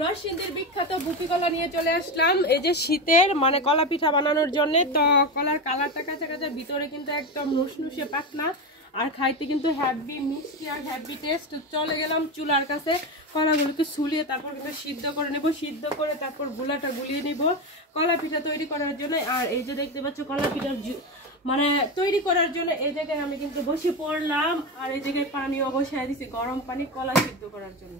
নরসিংদীর বিখ্যাত বুপি কলা নিয়ে চলে আসলাম এই যে শীতের মানে কলা পিঠা বানানোর জন্য। তো কলার কালারটা কাঁচা কাঁচা, ভিতরে কিন্তু একদম নুসনুসে পাকনা, আর খাইতে কিন্তু হ্যাভি মিষ্টি আর হ্যাভি টেস্ট। চলে গেলাম চুলার কাছে, কলাগুলোকে ছুলিয়ে তারপর কিন্তু সিদ্ধ করে নেব, সিদ্ধ করে তারপর গুলাটা গুলিয়ে নিব কলা পিঠা তৈরি করার জন্য। আর এই যে দেখতে পাচ্ছ কলা পিঠার মানে তৈরি করার জন্য এই জায়গায় আমি কিন্তু বসে পড়লাম, আর এই জায়গায় পানিও বসায় দিছি, গরম পানি কলা সিদ্ধ করার জন্য।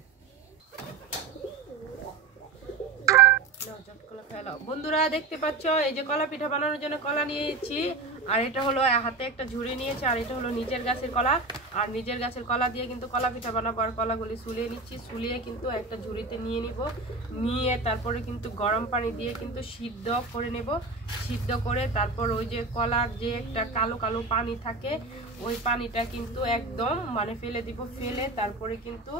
বন্ধুরা দেখতে পাচ্ছ এই যে কলা পিঠা বানানোর জন্য কলা নিয়েছি, আর এটা হলো হাতে একটা ঝুড়ি নিয়েছি, আর এটা হলো নিজের গাছের কলা। আর নিজের গাছের কলা দিয়ে কিন্তু কলা পিঠা বানাবো। আর কলাগুলি ছুলিয়ে নিচ্ছি, ছুলিয়ে কিন্তু একটা ঝুড়িতে নিয়ে নিব, নিয়ে তারপরে কিন্তু গরম পানি দিয়ে কিন্তু সিদ্ধ করে নেব। সিদ্ধ করে তারপর ওই যে কলার যে একটা কালো কালো পানি থাকে, ওই পানিটা কিন্তু একদম মানে ফেলে দিব, ফেলে তারপরে কিন্তু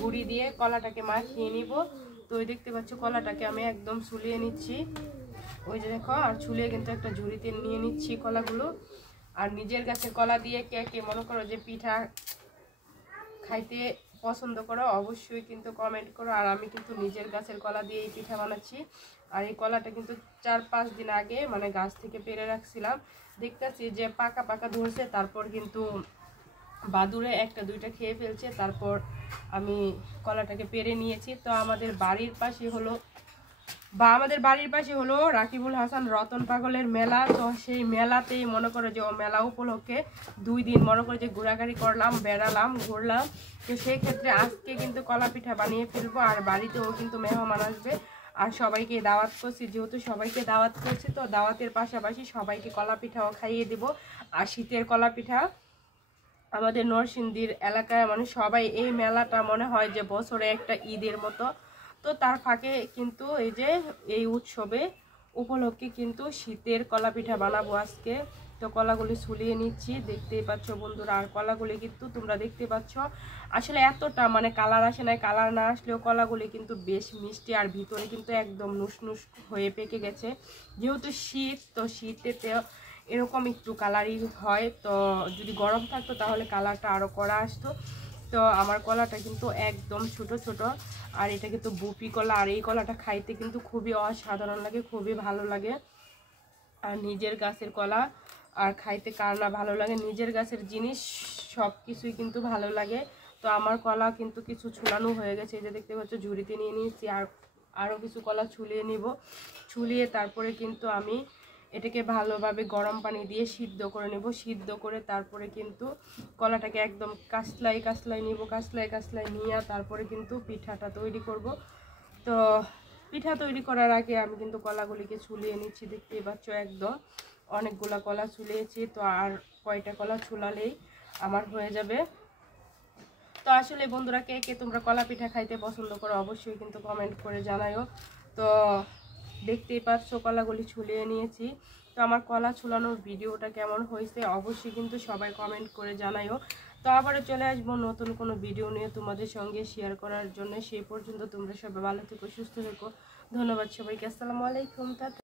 গুঁড়ি দিয়ে কলাটাকে মাখিয়ে নিব। তো ওই দেখতে পাচ্ছ কলাটাকে আমি একদম ছুলিয়ে নিচ্ছি, ওই যে দেখো, আর ছুলিয়ে কিন্তু একটা ঝুড়িতে নিয়ে নিচ্ছি কলাগুলো। আর নিজের গাছের কলা দিয়ে কে কে মনে করো যে পিঠা খাইতে পছন্দ করো অবশ্যই কিন্তু কমেন্ট করো। আর আমি কিন্তু নিজের গাছের কলা দিয়ে এই পিঠা বানাচ্ছি। আর এই কলাটা কিন্তু 4-5 দিন আগে মানে গাছ থেকে পেরে রাখছিলাম, দেখতেছি যে পাকা পাকা ধরছে, তারপর কিন্তু বাদুড়ে একটা দুইটা খেয়ে ফেলছে, তারপর আমি কলাটাকে পেরে নিয়েছি। তো আমাদের বাড়ির পাশে হলো রাকিবুল হাসান রতন পাগলের মেলা। তো সেই মেলাতেই মনে করো যে ও মেলা উপলক্ষে 2 দিন মনে করো যে ঘোরাঘুরি করলাম, বেড়ালাম, ঘুরলাম। তো সেই ক্ষেত্রে আজকে কিন্তু কলা পিঠা বানিয়ে ফেলবো, আর বাড়িতেও কিন্তু মেহমান আসবে, আর সবাইকে দাওয়াত করছি। যেহেতু সবাইকে দাওয়াত করছি, তো দাওয়াতের পাশাপাশি সবাইকে কলা পিঠাও খাইয়ে দেবো। আর শীতের কলা পিঠা আমাদের নরসিংদীর এলাকায় মানে সবাই, এই মেলাটা মনে হয় যে বছরে একটা ঈদের মতো। তো তার ফাঁকে কিন্তু এই যে এই উৎসবে উপলক্ষে কিন্তু শীতের কলা পিঠা বানাবো আজকে। তো কলাগুলি ছুলিয়ে নিচ্ছি, দেখতেই পাচ্ছ বন্ধুরা। আর কলাগুলি কিন্তু তোমরা দেখতে পাচ্ছ আসলে এতটা মানে কালার আসে নাই, কালার না আসলেও কলাগুলি কিন্তু বেশ মিষ্টি, আর ভিতরে কিন্তু একদম নুসনুস হয়ে পেকে গেছে। যেহেতু শীত, তো শীতেতে এরকম একটু কালারই হয়। তো যদি গরম থাকতো তাহলে কালারটা আরও কড়া আসতো। তো আমার কলাটা কিন্তু একদম ছোট ছোট, আর এটা কিন্তু বুপি কলা। আর এই কলাটা খাইতে কিন্তু খুবই অসাধারণ লাগে, খুবই ভালো লাগে। আর নিজের গাছের কলা আর খাইতে কার না ভালো লাগে, নিজের গাছের জিনিস সব কিছুই কিন্তু ভালো লাগে। তো আমার কলা কিন্তু কিছু ছুলানো হয়ে গেছে, এই যে দেখতে পাচ্ছ ঝুড়িতে নিয়ে নিয়েছি। আর আরও কিছু কলা ছুলিয়ে নিব, ছুলিয়ে তারপরে কিন্তু আমি এটাকে ভালোভাবে গরম পানি দিয়ে সিদ্ধ করে নেব। সিদ্ধ করে তারপরে কিন্তু কলাটাকে একদম কাসলাই নিব, কাসলাই নিয়ে তারপরে কিন্তু পিঠাটা তৈরি করব। তো পিঠা তৈরি করার আগে আমি কিন্তু কলাগুলিকে ছুলিয়ে নিচ্ছি, দেখতেই পাচ্ছ একদম অনেকগুলা কলা ছুলিয়েছি। তো আর কয়টা কলা ছুলালেই আমার হয়ে যাবে। তো আসলে বন্ধুরা কে কে তোমরা কলা পিঠা খাইতে পছন্দ করো অবশ্যই কিন্তু কমেন্ট করে জানাও। তো দেখতেই পাচ্ছ কলাগুলি ছুলিয়ে নিয়েছি। তো আমার কলা ছুলানোর ভিডিওটা কেমন হয়েছে অবশ্যই কিন্তু সবাই কমেন্ট করে জানাও। তো আবারও চলে আসবো নতুন কোনো ভিডিও নিয়ে তোমাদের সঙ্গে শেয়ার করার জন্য। সেই পর্যন্ত তোমরা সবাই ভালো থেকো, সুস্থ থেকো। ধন্যবাদ সবাইকে, আসসালামু আলাইকুম।